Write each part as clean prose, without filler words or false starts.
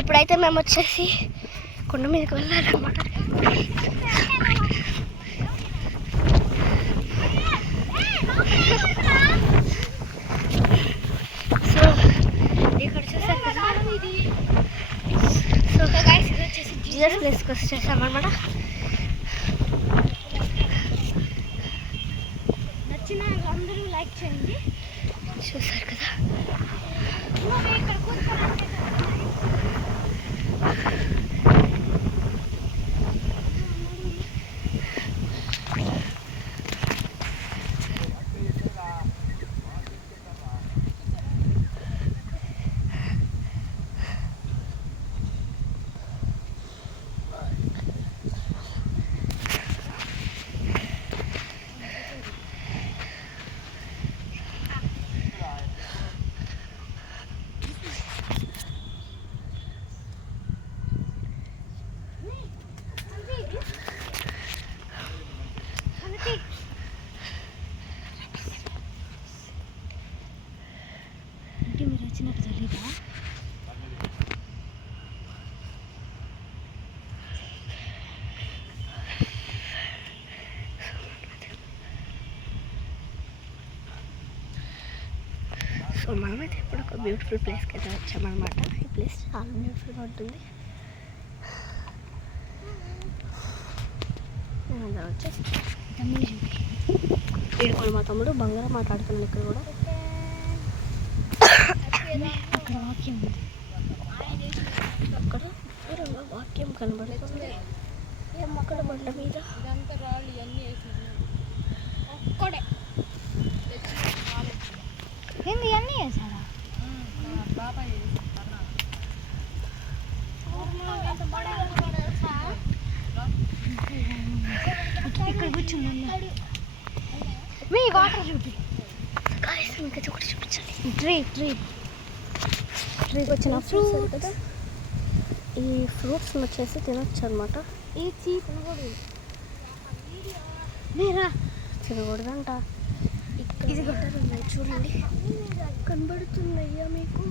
ఇప్పుడైతే మేము వచ్చేసి కొండ మీదకి వెళ్ళాలన్నమాట. సో ఇక్కడ చూసారు కదా, సో గైస్ ఇది వచ్చేసి జీసస్ ప్లేస్కి వచ్చేసామన్నమాట. నచ్చిన అందరూ లైక్ చేయండి. చూసారు కదా, మీరు వచ్చినట్టు తెలీదా? సో మనమైతే ఇప్పుడు ఒక బ్యూటిఫుల్ ప్లేస్కి అయితే వచ్చామన్నమాట. ఈ ప్లేస్ చాలా బ్యూటిఫుల్గా ఉంటుంది. నేను అందరూ వచ్చేసి తమ్ముడు వీడుకోండి, మా తమ్ముడు బంగారం మాట్లాడుతున్నాను. ఇక్కడ కూడా అక్కడ వాక్యం ఉంది, అక్కడ దూరంగా వాక్యం కనబడుతుంది. అక్కడ బండ మీద ఏంది అన్నీ వేసాడా? ఇక్కడ కూర్చుంది మీ వాటర్ చూపి, ఇంకైతే ఒకటి చూపించాలి. ట్రీకి వచ్చిన ఫ్రూట్స్ కదా, ఈ ఫ్రూట్స్ వచ్చేసి తినొచ్చు అనమాట. తినకూడదంట. ఇది గొట్టలు ఉన్నాయి చూడండి, కనబడుతున్నాయ్యా మీకు?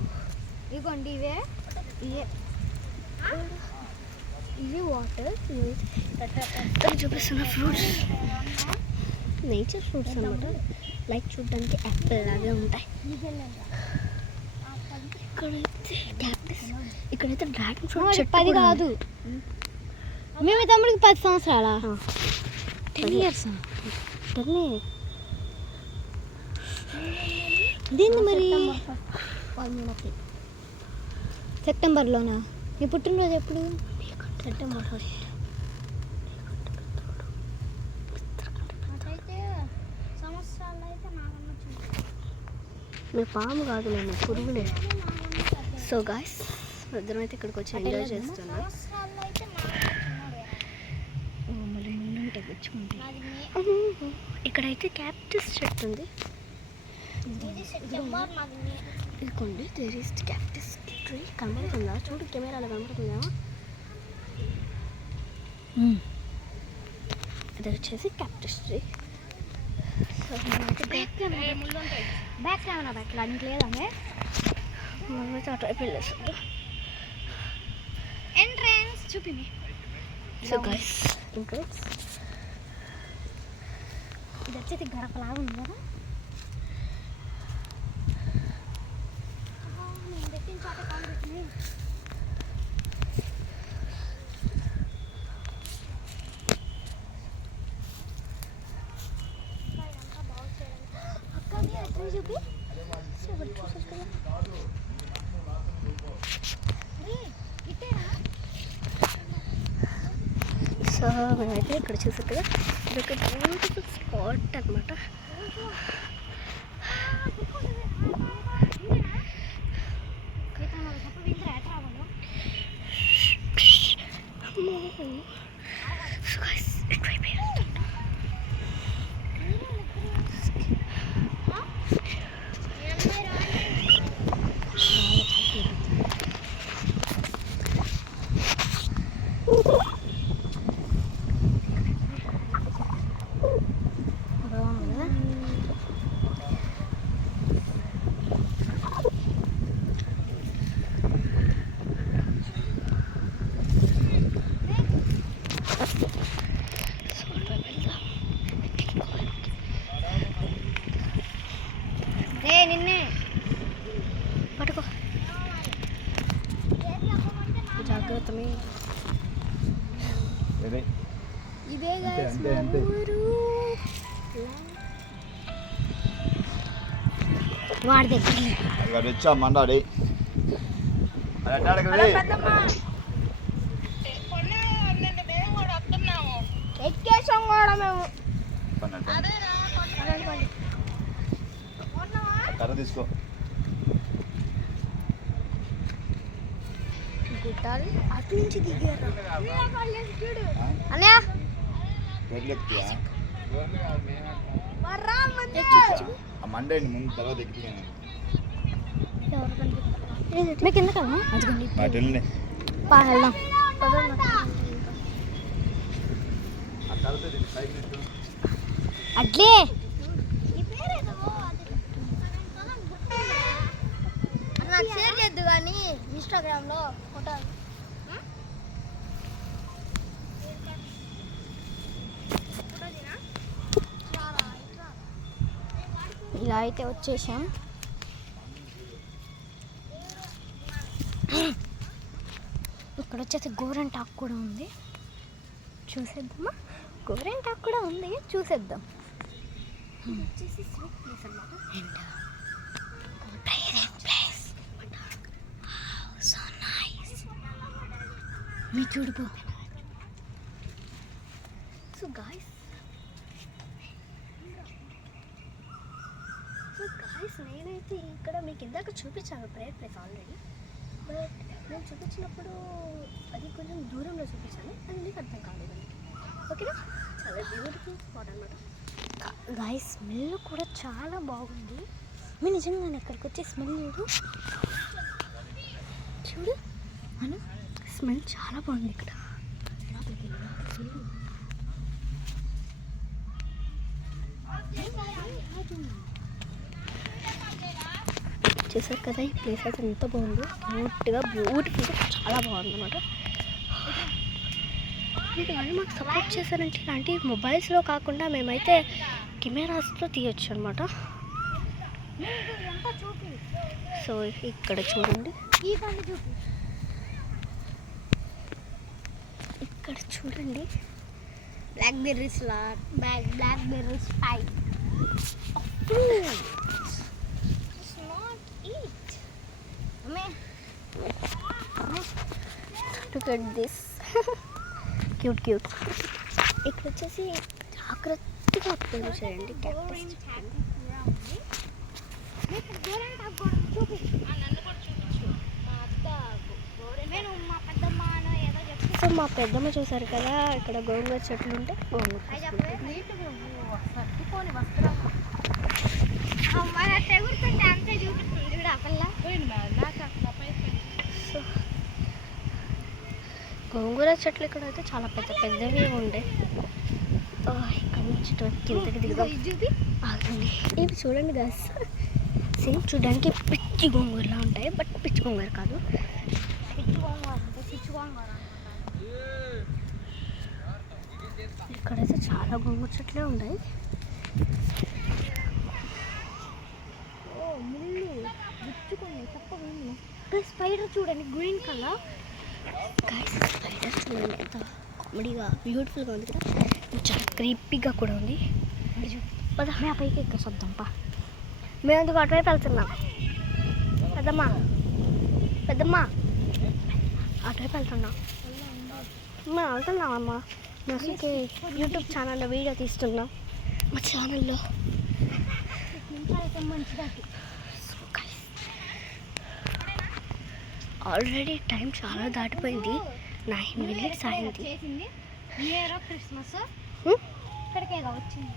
ఇదిగోండి ఇవే ఇవి వాటర్. ఇక్కడ చూపిస్తున్న ఫ్రూట్స్ నేచర్ ఫ్రూట్స్ అనమాట. లైక్ చూడడానికి యాపిల్ లాగే ఉంటాయి. ఇక్కడైతే క్యాక్టస్, ఇక్కడైతే డ్రాగన్ ఫ్రూట్ చెట్టు. 10 కాదు, మేము తమ్ముడికి 10 సంవత్సరాల 10 years. దీన్ని మరి సెప్టెంబర్లోనా? నీ పుట్టినరోజు ఎప్పుడు? September 1st. మేము పాము కాదు, మేము పురుగులే. సో గాయ్స్, ఇద్దరం అయితే ఇక్కడికి వచ్చి ఎంజాయ్ చేస్తున్నాం. ఇక్కడైతే క్యాక్టస్ చెట్టు ఉంది. ఇదిగోండి, దేర్ ఈస్ క్యాక్టస్ ట్రీ. కనబడుతుందా? చూడు, కెమెరాలో కనబడుతుందా? అది వచ్చేసి క్యాక్టస్ ట్రీ. బ్యాక్ కెమెరా పెట్టడానికి లేదండి, మనమైతే అటువైపు వెళ్ళేస్తాం. ఎంట్రన్స్ చూపింది. సో గైస్, ఎంట్రన్స్ ఇది వచ్చేసి గడపలాగా ఉంది కదా. నేను పెట్టిన చాట కాంగ్రెట్ని చూపి చూసారు కదా. సో మేమైతే ఇక్కడ చూసారు కదా, ఇది ఒక బ్యూటిఫుల్ స్పాట్ అనమాట. ఇదే గైస్ మా ఊరు. వాడి దగ్గర వచ్చా మండాడి ఎక్కేసాం కూడా మేము. కర్ర తీసుకో. గుట్టాలి అటు నుంచి దిగారు అన్నయ్య. మండే ముందు తర్వాత ఎక్కిపోయాను. మీకు ఎందుకన్నా అదిగోండి వెళ్దాం. అట్లే నాకు షేర్ చేద్దు కానీ ఇన్స్టాగ్రామ్లో ఫోటో. ఇలా అయితే వచ్చేసాం. ఇక్కడ వచ్చేసి గోరెంటాకు కూడా ఉంది, చూసేద్దామా? గోరెంటాకు కూడా ఉంది, చూసేద్దాం. వచ్చేసి స్వీట్ ప్లేస్ అన్నమాట. మీ చూడిపో. సో గాయస్ నేనైతే ఇక్కడ మీకు ఇందాక చూపించాను ప్రేయర్ ప్లేస్ ఆల్రెడీ. బట్ నేను చూపించినప్పుడు అది కొంచెం దూరంలో చూపించాను, అది మీకు అర్థం కాలేదు. ఓకేనా? చాలా బ్యూటిఫుల్ స్పాట్ అనమాట. గాయస్ స్మెల్ కూడా చాలా బాగుంది. మీ నిజంగానే ఇక్కడికి వచ్చి స్మెల్ చూడు అను, స్మెల్ చాలా బాగుంది ఇక్కడ. చూసారు కదా ఈ ప్లేస్ అయితే ఎంత బాగుందో, బ్యూటిఫుల్గా చాలా బాగుంది అన్నమాట. మీరు కానీ మాకు సపోర్ట్ చేశారంటే ఇలాంటి మొబైల్స్లో కాకుండా మేమైతే కెమెరాస్లో తీయచ్చు అనమాట. సో ఇక్కడ చూడండి, ఇక్కడ చూడండి బ్లాక్ బెర్రీస్ పై. Look at this. క్యూట్. ఇక్కడ వచ్చేసి జాగ్రత్తగా అప్లోడ్ చేయండి. సో మా పెద్దమ్మ చూసారు కదా, ఇక్కడ గోంగూర చెట్లు ఉంటే గోంగూర గోంగూర చెట్లు ఇక్కడ అయితే చాలా పెద్దవి ఉండే. ఇక్కడ నుంచి కిందకి దిగుదాం. ఆగండి, ఇవి చూడండి గాస్, సేమ్ చూడడానికి పిచ్చి గోంగూరలా ఉంటాయి, బట్ పిచ్చి గోంగూర కాదు. ఇక్కడైతే చాలా గోంగూర చెట్లే ఉన్నాయి. స్పైడర్ చూడండి, గ్రీన్ కలర్. స్పైడర్ చూడండి ఎంత కామెడీగా బ్యూటిఫుల్గా ఉంది కదా, చాలా క్రీపీగా కూడా ఉంది. పద మేము ఆ పైకి ఎక్కడ చూద్దాంపా. మేము ఎందుకు అటువైపు వెళ్తున్నాం. పెద్దమ్మా అటువైపు వెళ్తున్నాం. మేము వెళ్తున్నామమ్మా, అసలుకి యూట్యూబ్ ఛానల్లో వీడియో తీస్తున్నాం. మా ఛానల్లో ఆల్రెడీ టైం చాలా దాటిపోయింది, 9 minutes అయింది. క్రిస్మస్ ఇక్కడికే వచ్చింది.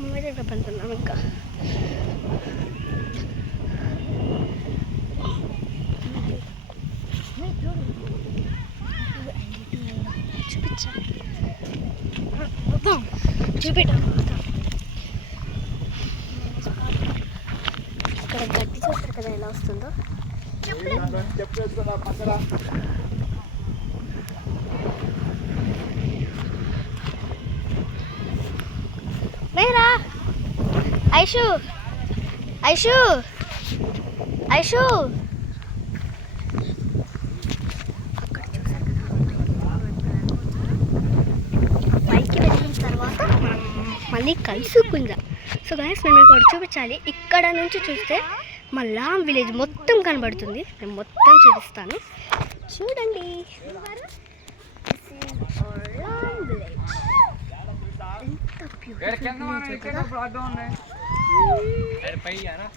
మేమైతే ఇక్కడ వెళ్తున్నాం. ఇంకా చూపెట్టాను. ఇక్కడ గడ్డి చూస్తారు కదా ఎలా వస్తుందో. ఐషు ఐషు ఐషు పైకి వెళ్ళిన తర్వాత మళ్ళీ కలుసుకుందాం. సో గైస్ నేను మీకు ఒకటి చూపించాలి. ఇక్కడ నుంచి చూస్తే మా లామ్ విలేజ్ మొత్తం కనబడుతుంది. నేను మొత్తం చూపిస్తాను, చూడండి.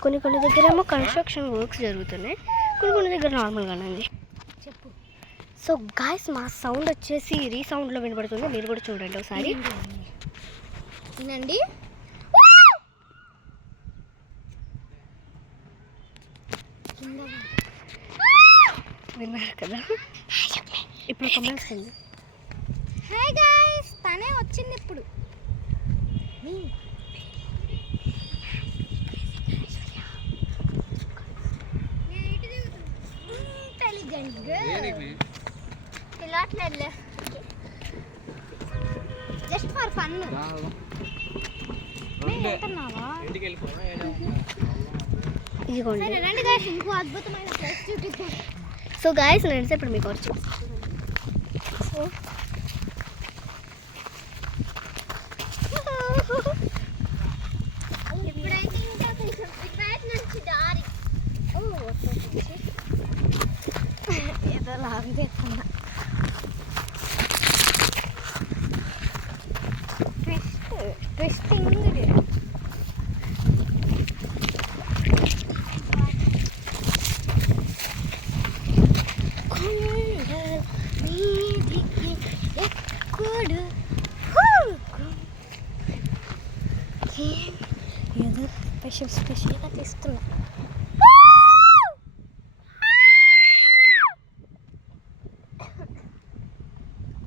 కొన్ని కొన్ని దగ్గర ఏమో కన్స్ట్రక్షన్ వర్క్స్ జరుగుతున్నాయి, కొన్ని దగ్గర నార్మల్గానే ఉంది. చెప్పు. సో గాయస్ మా సౌండ్ వచ్చేసి రీసౌండ్లో వినబడుతుంది, మీరు కూడా చూడండి ఒకసారి వినండి. విన్నారు కదా, ఇప్పుడు కమెంట్స్ ఉంది. హాయ్ గాయ్స్, తనే వచ్చింది ఇప్పుడు. ఇంటెలిజెంట్ గర్ల్ పిలవట్లేదులే, జస్ట్ ఫర్ ఫన్. ఇదిగోండి. రండి గాయ్స్, ఇంకో అద్భుతమైన ప్లేస్ చూపిద్దాం. సో గాయ్స్ నేను ఇప్పుడు మీకు వచ్చి ఇప్పుడైతే ఇంకా కొంచెం ఇటువైపు నుంచి దారి ఏదో లాభం చేస్తున్నా. ట్విస్టింగ్ ఏదో స్పెషల్గా తీస్తున్నా.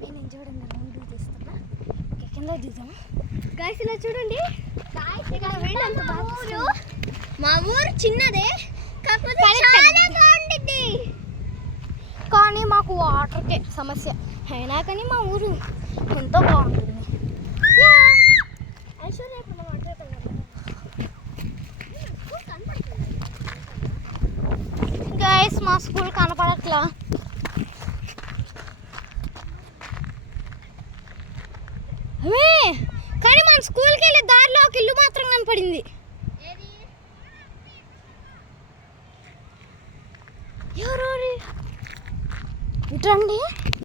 నేను చూడండి ముందు తీస్తున్నా, కింద దిగుతాను. గాయస్ ఇలా చూడండి, మా ఊరు చిన్నదే కాకపోతే చాలా బాగుంటుంది, కానీ మాకు వాటర్కే సమస్య. అయినా కానీ మా ఊరు ఎంతో బాగుంటుంది. గైస్ మా స్కూల్ కనపడట్లా. కానీ మన స్కూల్కి వెళ్ళే దారిలో ఒక ఇల్లు మాత్రం కనపడింది. ఎవరు ఇటండి.